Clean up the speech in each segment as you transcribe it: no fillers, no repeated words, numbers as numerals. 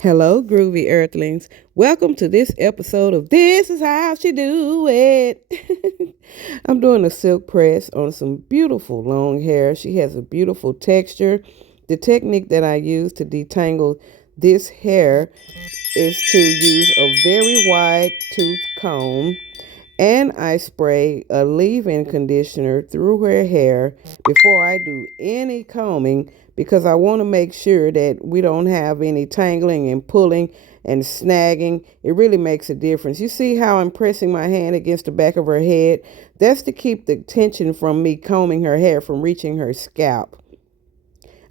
Hello, groovy earthlings. Welcome to this episode of This Is How She Do It. I'm doing a silk press on some beautiful long hair. She has a beautiful texture. The technique that I use to detangle this hair is to use a very wide tooth comb, and I spray a leave-in conditioner through her hair before I do any combing because I want to make sure that we don't have any tangling and pulling and snagging. It really makes a difference. You see how I'm pressing my hand against the back of her head? That's to keep the tension from me combing her hair from reaching her scalp.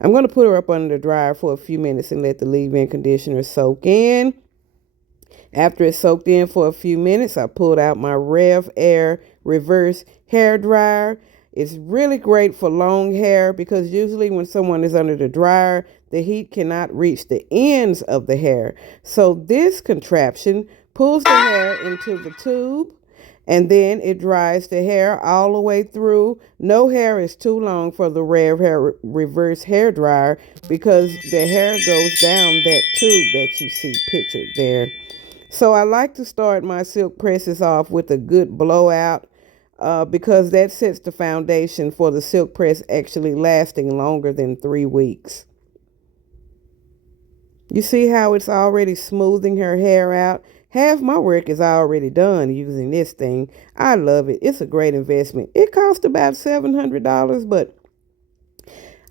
I'm going to put her up under the dryer for a few minutes and let the leave-in conditioner soak in. After it soaked in for a few minutes, I pulled out my Rev Air reverse hair dryer. It's really great for long hair because usually when someone is under the dryer, the heat cannot reach the ends of the hair. So this contraption pulls the hair into the tube, and then it dries the hair all the way through. No hair is too long for the Rev Hair reverse hair dryer because the hair goes down that tube that you see pictured there. So I like to start my silk presses off with a good blowout because that sets the foundation for the silk press actually lasting longer than 3 weeks. You see how it's already smoothing her hair out? Half my work is already done using this thing. I love it. It's a great investment. It cost about $700, but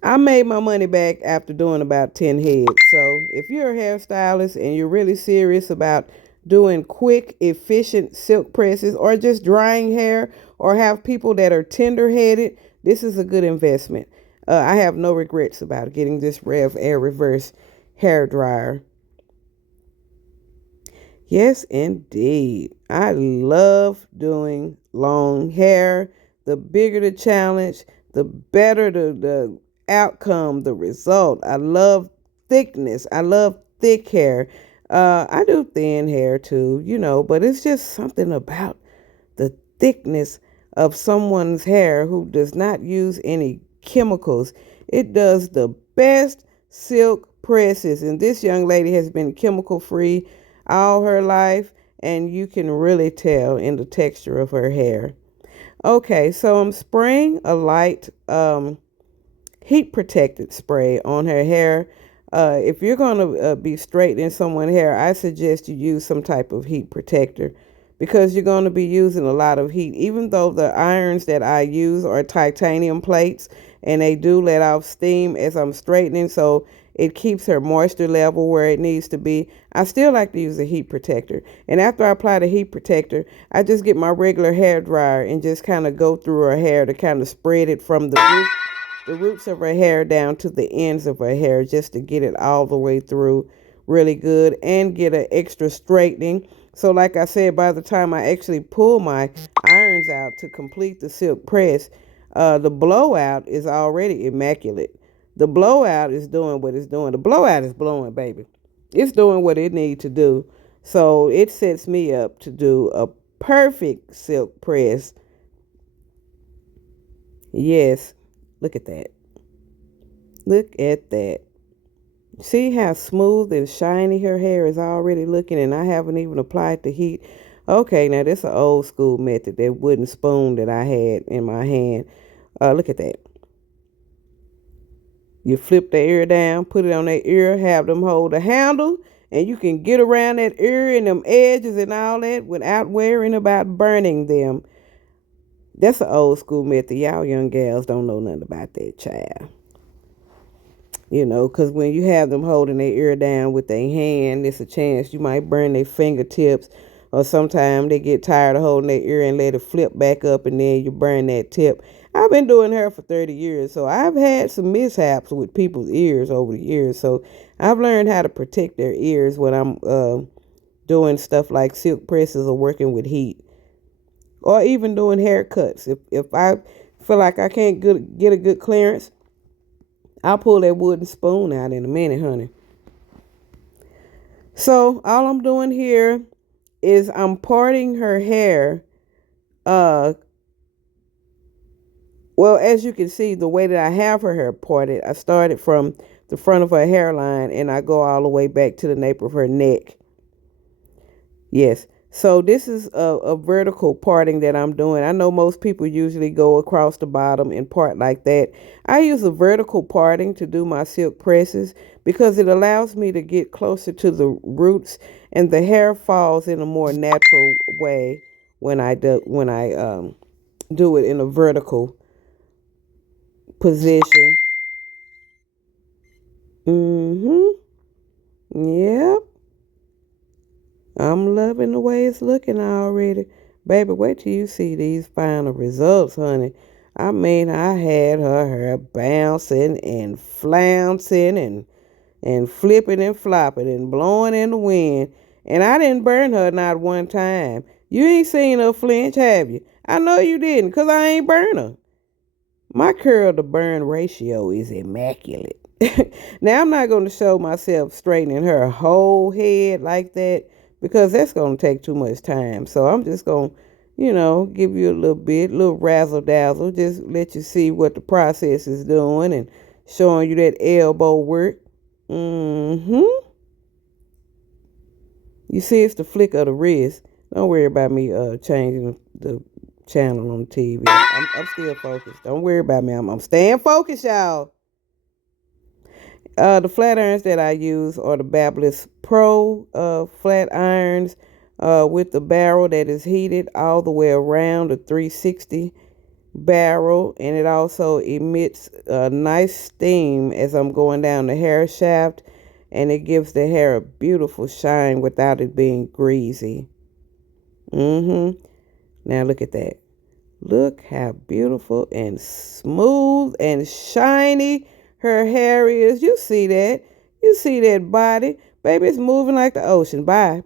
I made my money back after doing about 10 heads. So if you're a hairstylist and you're really serious about doing quick, efficient silk presses or just drying hair or have people that are tender headed, this is a good investment. I have no regrets about getting this Rev Air Reverse hair dryer. Yes, indeed. I love doing long hair. The bigger the challenge, the better the outcome, the result. I love thickness. I love thick hair. I do thin hair too, but it's just something about the thickness of someone's hair who does not use any chemicals. It does the best silk presses, and this young lady has been chemical free all her life, and you can really tell in the texture of her hair. Okay, so I'm spraying a light heat protected spray on her hair. If you're going to be straightening someone's hair, I suggest you use some type of heat protector because you're going to be using a lot of heat. Even though the irons that I use are titanium plates and they do let off steam as I'm straightening, so it keeps her moisture level where it needs to be. I still like to use a heat protector. And after I apply the heat protector, I just get my regular hair dryer and just kind of go through her hair to kind of spread it from the roots of her hair down to the ends of her hair just to get it all the way through really good and get an extra straightening. So like I said, by the time I actually pull my irons out to complete the silk press, the blowout is already immaculate. The blowout is doing what it's doing. The blowout is blowing, baby. It's doing what it needs to do. So it sets me up to do a perfect silk press. Yes, look at that. Look at that. See how smooth and shiny her hair is already looking, and I haven't even applied the heat. Okay, now this is an old school method, that wooden spoon that I had in my hand. Look at that. You flip the ear down, put it on that ear, have them hold the handle, and you can get around that ear and them edges and all that without worrying about burning them. That's an old school method. Y'all young gals don't know nothing about that, child. Because when you have them holding their ear down with their hand, there's a chance you might burn their fingertips, or sometimes they get tired of holding their ear and let it flip back up, and then you burn that tip. I've been doing hair for 30 years, so I've had some mishaps with people's ears over the years. So I've learned how to protect their ears when I'm doing stuff like silk presses or working with heat, or even doing haircuts. If I feel like I can't get a good clearance, I'll pull that wooden spoon out in a minute, honey. So all I'm doing here is I'm parting her hair. Well, as you can see, the way that I have her hair parted, I started from the front of her hairline, and I go all the way back to the nape of her neck. Yes. So this is a vertical parting that I'm doing. I know most people usually go across the bottom and part like that. I use a vertical parting to do my silk presses because it allows me to get closer to the roots, and the hair falls in a more natural way when I do it in a vertical position. Mhm. Yep. I'm loving the way it's looking already. Baby, wait till you see these final results, honey. I mean, I had her hair bouncing and flouncing and flipping and flopping and blowing in the wind. And I didn't burn her not one time. You ain't seen her flinch, have you? I know you didn't, 'cause I ain't burn her. My curl to burn ratio is immaculate. Now, I'm not going to show myself straightening her whole head like that because that's going to take too much time. So I'm just going to, give you a little bit, little razzle dazzle, just let you see what the process is doing and showing you that elbow work. Mm-hmm. You see, it's the flick of the wrist. Don't worry about me changing the channel on the TV. I'm still focused. Don't worry about me. I'm staying focused, y'all. The flat irons that I use are the Babyliss Pro flat irons with the barrel that is heated all the way around the 360 barrel, and it also emits a nice steam as I'm going down the hair shaft, and it gives the hair a beautiful shine without it being greasy. Mm-hmm. Now look at that. Look how beautiful and smooth and shiny her hair is. You see that? You see that body? Baby, it's moving like the ocean. Bye.